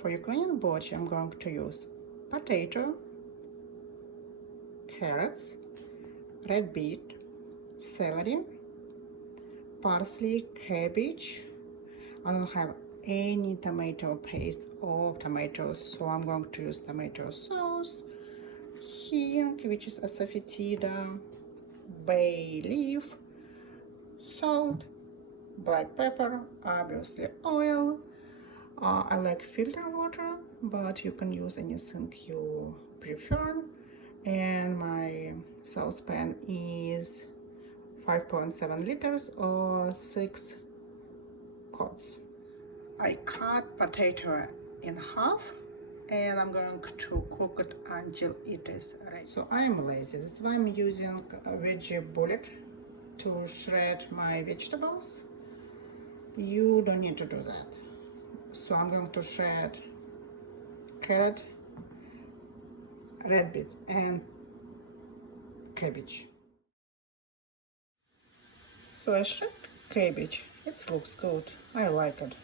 For Ukrainian borsch, I'm going to use potato, carrots, red beet, celery, parsley, cabbage. I don't have any tomato paste or tomatoes, so I'm going to use tomato sauce, hing, which is asafoetida, bay leaf, salt, black pepper, obviously oil. I like filter water, but you can use anything you prefer. And my saucepan is 5.7 liters or 6 quarts. I cut potato in half and I'm going to cook it until it is ready. So I am lazy, that's why I'm using a veggie bullet to shred my vegetables. You don't need to do that. So I'm going to shred carrot, red beets and cabbage. So I shred cabbage. It looks good. I like it.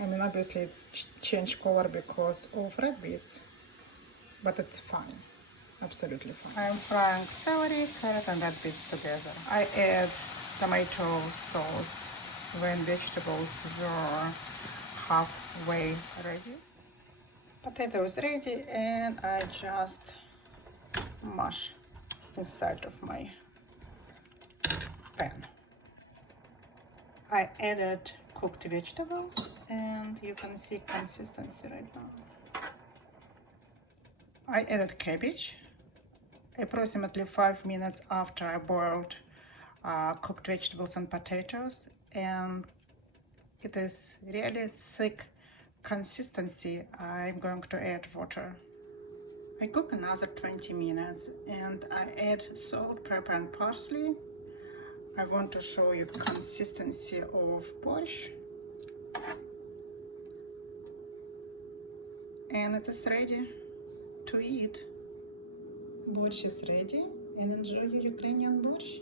I mean, obviously it's changed color because of red beets, but it's fine. Absolutely fine. I'm frying celery, carrot and red beets together. I add tomato sauce when vegetables were halfway ready. Potato is ready and I just mush inside of my pan. I added cooked vegetables and you can see consistency right now. I added cabbage approximately 5 minutes after I boiled cooked vegetables and potatoes, and it is really thick consistency. I'm going to add water. I cook another 20 minutes and I add salt, pepper and parsley. I want to show you consistency of borsch. And it is ready to eat. Borsch is ready, and enjoy your Ukrainian borsch.